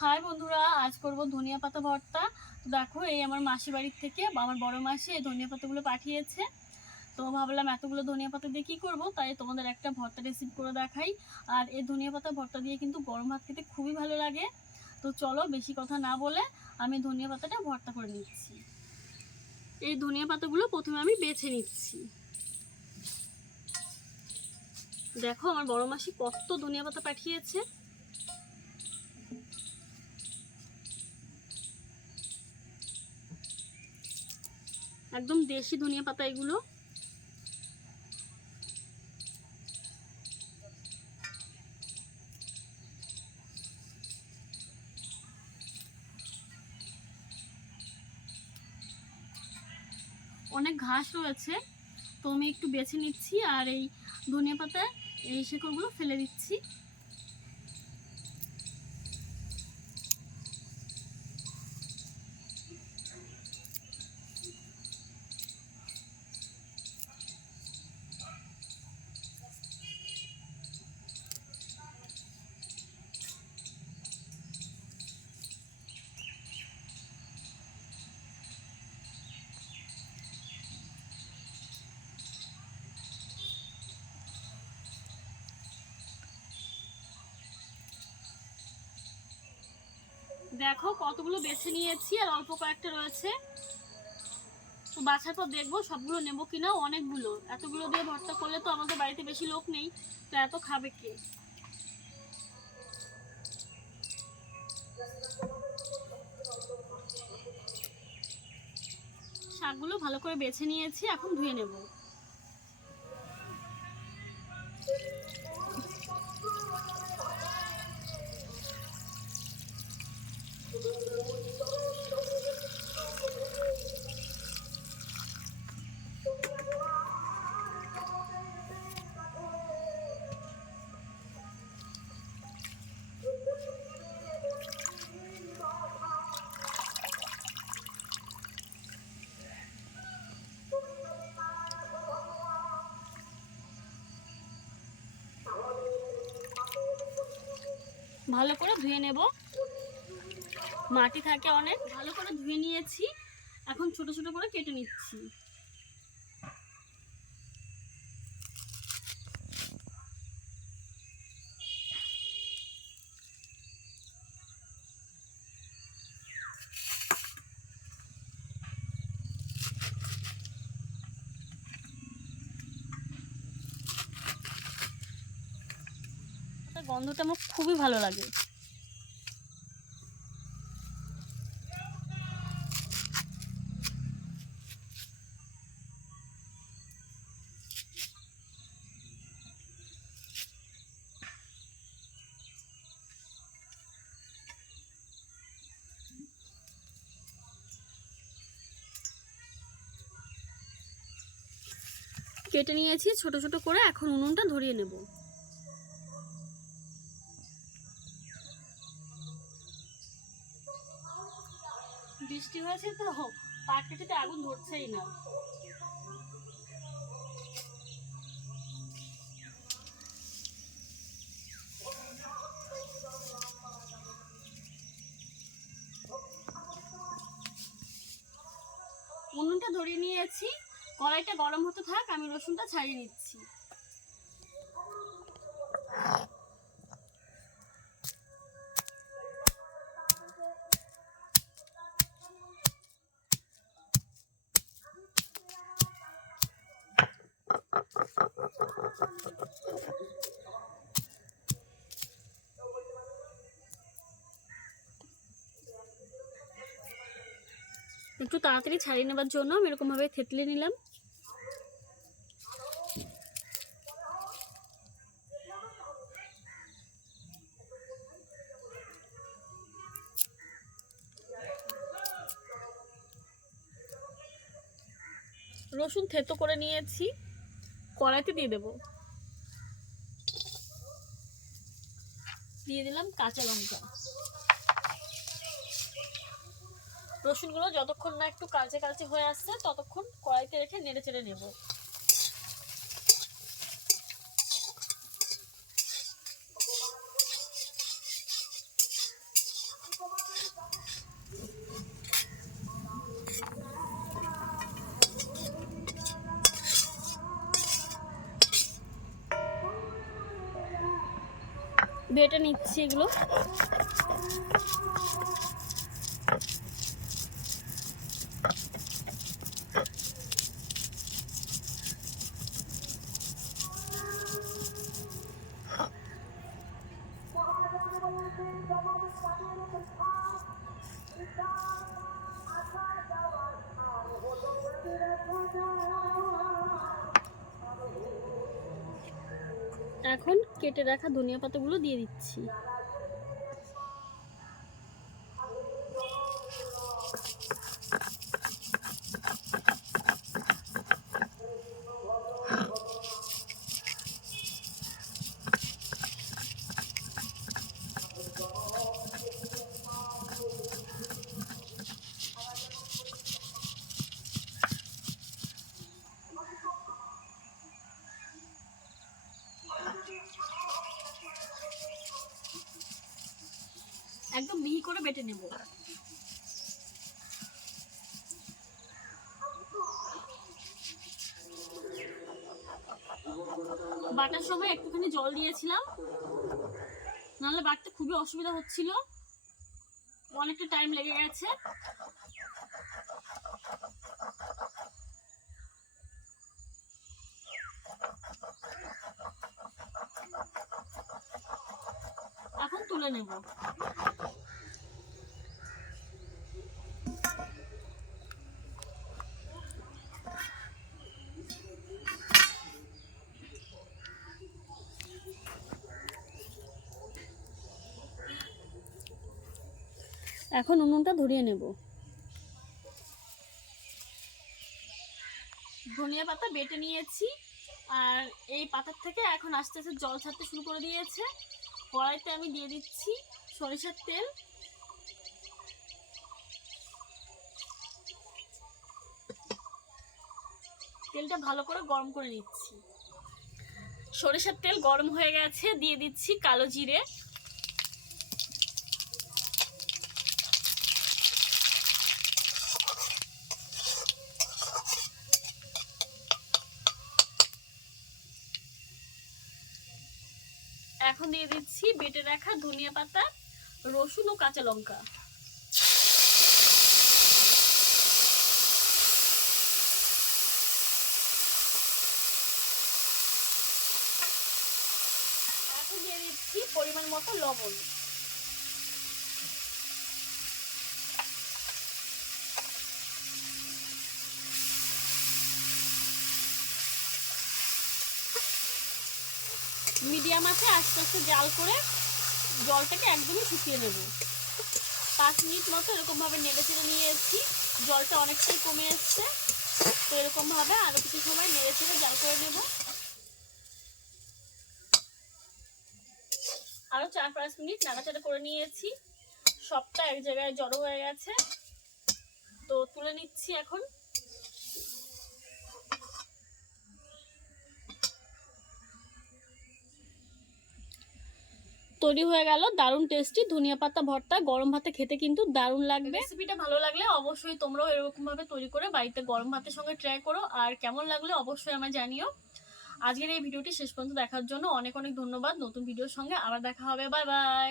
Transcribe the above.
High বন্ধুরা, আজ করব ধনিয়া পাতা ভর্তা। তো দেখো, এই আমার মাসি বাড়ির থেকে, আমার বড় মাসি এই ধনিয়া পাতাগুলো পাঠিয়েছে। তো ভাবলাম এতগুলো ধনিয়া পাতা দিয়ে কী করব? তাই তোমাদের একটা ভর্তা রেসিপি করে দেখাই। আর এই ধনিয়া পাতা ভর্তা দিয়ে কিন্তু গরম ভাত খেতে খুবই ভালো লাগে। তো চলো, বেশি কথা না বলে আমি ধনিয়া পাতাটা ভর্তা করে নিচ্ছি। এই ধনিয়া পাতাগুলো প্রথমে আমি বেছে নিচ্ছি। দেখো, আমার বড় মাসি কত ধনিয়া পাতা পাঠিয়েছে। একদম দেশি ধনিয়া পাতা এগুলো। অনেক ঘাস রয়েছে, তো আমি একটু বেছে নিচ্ছি আর এই ধনিয়া পাতা এই শেকড়গুলো ফেলে দিচ্ছি। দেখো কতগুলো বেছে নিয়েছি, আর অল্প কয়েকটা রয়েছে। তো বাছার পর দেখব সবগুলো নেব কিনা, অনেকগুলো। এতগুলো দিয়ে ভর্তা করলে তো আমাদের বাড়িতে বেশি লোক নেই, তো এত খাবে কে? শাকগুলো ভালো করে বেছে নিয়েছি, এখন ধুয়ে নেব। ভালো করে ধুয়ে নেব। মাটি থাকে অনেক, ভালো করে ধুয়ে নিয়েছি। এখন ছোট ছোট করে কেটে নিচ্ছি। গন্ধটা আমার খুবই ভালো লাগে। কেটে নিয়েছি ছোট ছোট করে এখন উনুনটা ধরিয়ে নেব। হয়েছে তো? পাটকেটিতে আগুন ধরছেই না। উনুনটা ধরিয়ে নিয়েছি। কড়াইটা গরম হতে থাক, আমি রসুনটা ছাড়িয়ে নিচ্ছি। একটু তাড়াতাড়ি ছাড়িয়ে নেবার জন্য আমি এরকমভাবে থেতলে নিলাম। রসুন থেতো করে নিয়েছি। কড়াইতে দিয়ে দেব। দিয়ে দিলাম কাঁচা লঙ্কা। রসুনগুলো যতক্ষণ না একটু কালচে কালচে হয়ে আসছে, ততক্ষণ কড়াইতে রেখে নেড়ে চেড়ে নেব। বেটে নিচ্ছি এগুলো। এখন কেটে রাখা ধনিয়া পাতাগুলো দিয়ে দিচ্ছি একদম মিহি করে বেটে নেব। বাটার সময় একটুখানি জল দিয়েছিলাম। নাহলে বাটতে খুবই অসুবিধা হচ্ছিল। অনেকটা টাইম লেগে গেছে। এখন তুলে নেব। এখন উনুনটা ধরিয়ে নেব। ধনিয়া পাতা বেটে নিয়েছি, আর এই পাতার থেকে এখন আস্তে আস্তে জল ছাড়তে শুরু করে দিয়েছে। কড়াইতে আমি দিয়ে দিচ্ছি সরিষার তেল। তেলটা ভালো করে গরম করে নিচ্ছি। সরিষার তেল গরম হয়ে গেছে, দিয়ে দিচ্ছি কালো জিরে এখন দিয়ে দিচ্ছি, বেটে রাখা ধনিয়া পাতা, রসুন ও কাঁচা লঙ্কা। এখন দিয়ে দিচ্ছি পরিমাণ মতো লবণ। মিডিয়াম আছে, আস্তে আস্তে জাল করে জলটাকে একদমই শুকিয়ে নেব। পাঁচ মিনিট মতো এরকমভাবে নেড়ে চেড়ে নিয়ে এসেছি জলটা অনেকটাই কমে এসছে। তো এরকমভাবে আরও কিছু সময় নেড়ে চেড়ে জাল করে নেব। আরও চার পাঁচ মিনিট নাড়াচাড়া করে নিয়েছি। সবটা এক জায়গায় জড়ো হয়ে গেছে। তো তুলে নিচ্ছি এখন। তৈরি হয়ে গেল, দারুণ টেস্টি ধনিয়া পাতা ভর্তা, গরম ভাতে খেতে কিন্তু দারুণ লাগবে। রেসিপিটা ভালো লাগলে অবশ্যই তোমরাও এরকম ভাবে তৈরি করে বাড়িতে গরম ভাতের সঙ্গে ট্রাই করো, আর কেমন লাগলে অবশ্যই আমায় জানিও। আজকের এই ভিডিওটি শেষ পর্যন্ত দেখার জন্য অনেক অনেক ধন্যবাদ, নতুন ভিডিওর সঙ্গে আবার দেখা হবে বাই বাই